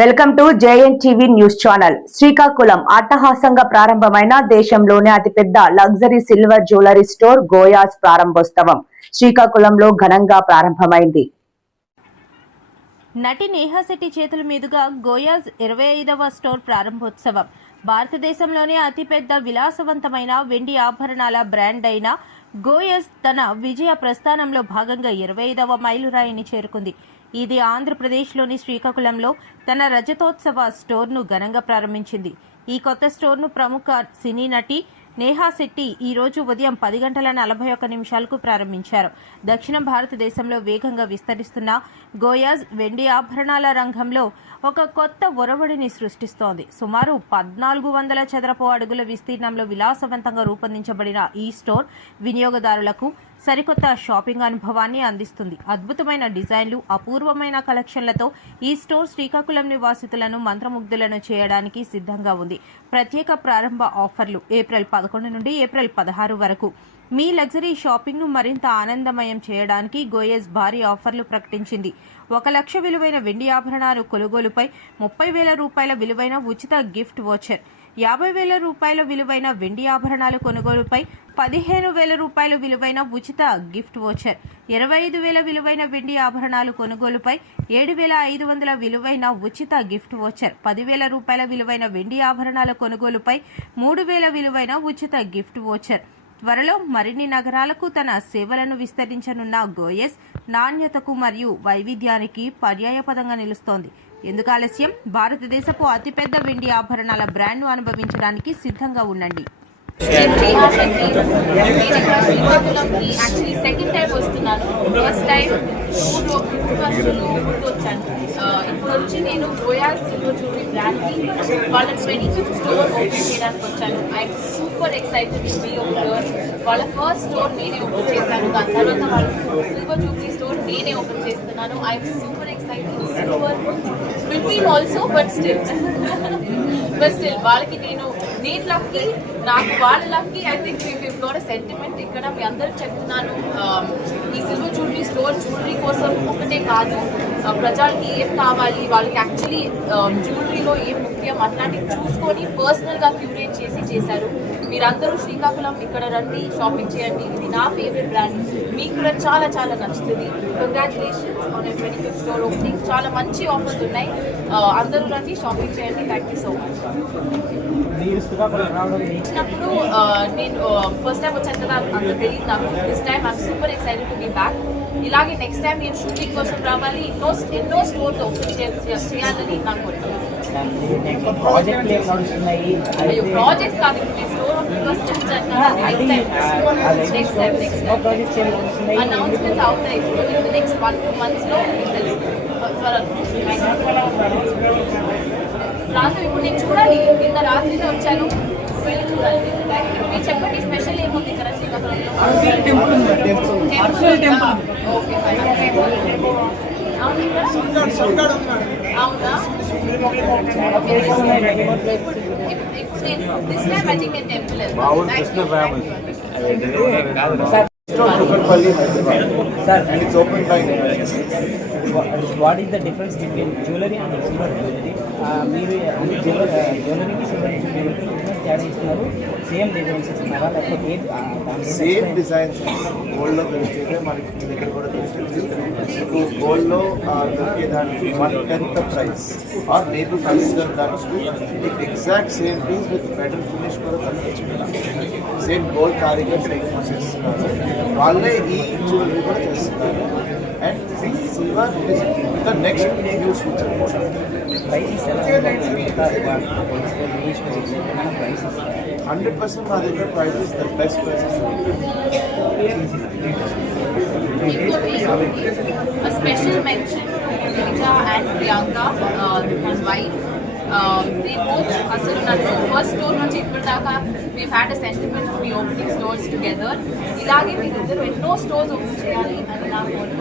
Welcome to JN TV news channel. Srikakulam అట్టహాసంగా ప్రారంభమైన దేశంలోనే అతిపెద్ద luxury silver jewellery store Goyaz ప్రారంభోత్సవం శ్రీకాకుళంలో ఘనంగా ప్రారంభమైంది. నటి నేహా శెట్టి చేతుల మీదుగా గోయాస్ 25వ స్టోర్ ప్రారంభోత్సవం. భారతదేశంలోనే అతిపెద్ద విలాసవంతమైన వెండి ఆభరణాల బ్రాండ్ అయిన గోయాస్ తన విజయ ప్రస్థానంలో భాగంగా 25వ మైలురాయిని చేరుకుంది. ఇది ఆంధ్రప్రదేశ్లోని శ్రీకాకుళంలో తన రజతోత్సవ స్టోర్ను ఘనంగా ప్రారంభించింది. ఈ కొత్త స్టోర్ను ప్రముఖ సినీ నటి నేహా శెట్టి ఈ రోజు ఉదయం 10:41 ప్రారంభించారు. దక్షిణ భారతదేశంలో వేగంగా విస్తరిస్తున్న గోయాస్ వెండి ఆభరణాల రంగంలో ఒక కొత్త ఒరవడిని సృష్టిస్తోంది. సుమారు 1400 చదరపు అడుగుల విస్తీర్ణంలో విలాసవంతంగా రూపొందించబడిన ఈ స్టోర్ వినియోగదారులకు సరికొత్త షాపింగ్ అనుభవాన్ని అందిస్తుంది. అద్భుతమైన డిజైన్లు, అపూర్వమైన కలెక్షన్లతో ఈ స్టోర్ శ్రీకాకుళం నివాసితులను మంత్రముగ్ధులను చేయడానికి సిద్ధంగా ఉంది. ప్రత్యేక ప్రారంభ ఆఫర్లు ఏప్రిల్ 11 నుండి ఏప్రిల్ 16 వరకు. మీ లగ్జరీ షాపింగ్ ను మరింత ఆనందమయం చేయడానికి గోయస్ భారీ ఆఫర్లు ప్రకటించింది. 1 లక్ష విలువైన వెండి ఆభరణాలు కొనుగోలుపై 30,000 రూపాయల విలువైన ఉచిత గిఫ్ట్ వోచర్, 50,000 రూపాయల విలువైన వెండి ఆభరణాలు కొనుగోలుపై 15,000 రూపాయల విలువైన ఉచిత గిఫ్ట్ వోచర్, 25,000 విలువైన వెండి ఆభరణాలు కొనుగోలుపై 7,500 విలువైన ఉచిత గిఫ్ట్ వోచర్, 10,000 రూపాయల విలువైన వెండి ఆభరణాల కొనుగోలుపై 3,000 విలువైన ఉచిత గిఫ్ట్ వోచర్. త్వరలో మరిన్ని నగరాలకు తన సేవలను విస్తరించనున్న గోయస్ నాణ్యతకు మరియు వైవిధ్యానికి పర్యాయపదంగా నిలుస్తోంది. ఎందుకు ఆలస్యం? భారతదేశపు అతిపెద్ద వెండి ఆభరణాల బ్రాండ్ను అనుభవించడానికి సిద్ధంగా ఉండండి. యాక్చువల్లీ సెకండ్ టైం వస్తున్నాను. ఫస్ట్ టైం వచ్చాను. ఇప్పుడు వచ్చి నేను గోయాస్ సిల్వర్ జ్యువెలరీ బ్రాండ్కి వాళ్ళ 25th స్టోర్ ఓపెన్ చేయడానికి వచ్చాను. I'm super excited to be over. వాళ్ళ ఫస్ట్ స్టోర్ నేనే ఓపెన్ చేశాను. దాని తర్వాత వాళ్ళ సిల్వర్ జ్యువెలరీ స్టోర్ నేనే ఓపెన్ చేస్తున్నాను. I'm super excited. Silver between also but still వాళ్ళకి నేను లక్కీ, నాకు వాళ్ళ lucky. I think we got a sentiment. ఇక్కడ మీ అందరికి చెప్తున్నాను, ఈ సిల్వర్ జ్యువెలరీ స్టోర్ జ్యువెలరీ కోసం ఒకటే కాదు, ప్రజలకి ఏం కావాలి, వాళ్ళకి యాక్చువల్లీ జ్యువెలరీలో ఏం ముఖ్యం అట్లాంటివి చూసుకొని పర్సనల్గా క్యూరేట్ చేశారు. మీరందరూ శ్రీకాకుళం ఇక్కడ రండి, షాపింగ్ చేయండి. ఇది నా ఫేవరెట్ బ్రాండ్. మీకు కూడా చాలా చాలా నచ్చుతుంది. Congratulations on 25th store opening. చాలా మంచి ఆఫర్స్ ఉన్నాయి. అందరూ రండి, షాపింగ్ చేయండి. Thank you so much. వచ్చినప్పుడు నేను ఫస్ట్ టైం వచ్చాను కదా, అంత తెలియదు నాకు. This time I'm super excited to be back. ఇలాగే నెక్స్ట్ టైం నేను షూటింగ్ కోసం రావాలి, ఎన్నో స్టోర్స్ ఓపెన్ చేయాలని నాకు ప్రాజెక్ట్స్ కాదు. నేను స్టోర్ ఫస్ట్ వచ్చాను కదా, నెక్స్ట్ టైం అనౌన్స్మెంట్స్ అవుతాయి. ఇప్పుడు నెక్స్ట్ 1-2 monthsలో రాదు. ఇప్పుడు నేను చూడాలి. నిన్న రాత్రిలో వచ్చాను, వెళ్ళి చూడాలి. మీరు చెప్పండి, స్పెషల్ ఏముంది ఇక్కడ శ్రీకాకుళంలో? ఓకే, అవునా? This time I think temple Kukatpalli, Hyderabad. Sir, and it's open by 9. What is the difference between jewelry and silver jewelry? మీరు జ్యువెలరీకి సిల్వర్ జ్యువెలరీకి తేడా ఇస్తున్నారు. సేమ్ డిజైన్స్ ఇస్తున్నారా లేకపోతే సేమ్ డిజైన్స్ గోల్డ్లో దొరికేదే మనకి మీ దగ్గర కూడా దొరుకుతుంది. ఇప్పుడు గోల్డ్లో దొరికే దానికి 1/10 ప్రైస్ ఆర్ మేబీ 5 దానికి మీకు exact same piece with better finish కూడా తగ్గించుకుంటాం. సేమ్ గోల్డ్ కారిగర్స్ చేస్తున్నారు, వాళ్ళే ఈ జ్యువెలరీ కూడా చేస్తున్నారు. And silver is the next new future. Price 100% మా దగ్గర prices the best prices. A special mention to Rija and Priyanka, his wife. They both అసలు నన్ను ఫస్ట్ స్టోర్ నుంచి ఇప్పటిదాకా we've had a sentiment to be opening stores together. ఇలాగే మీరిద్దరు ఎన్నో stores open చేయాలి అని నా కోరిక.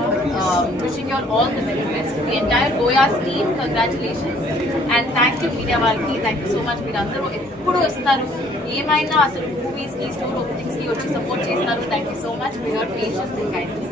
Wishing you all the very best. The entire Goyas team, congratulations and thank you media వాళ్ళకి. Thank you so much. మీరందరూ ఎప్పుడు వస్తారు, ఏమైనా అసలు మూవీస్కి స్టోర్ ఓపెనింగ్స్కి వచ్చి సపోర్ట్ చేస్తారు. Thank you so much for your patience and kindness.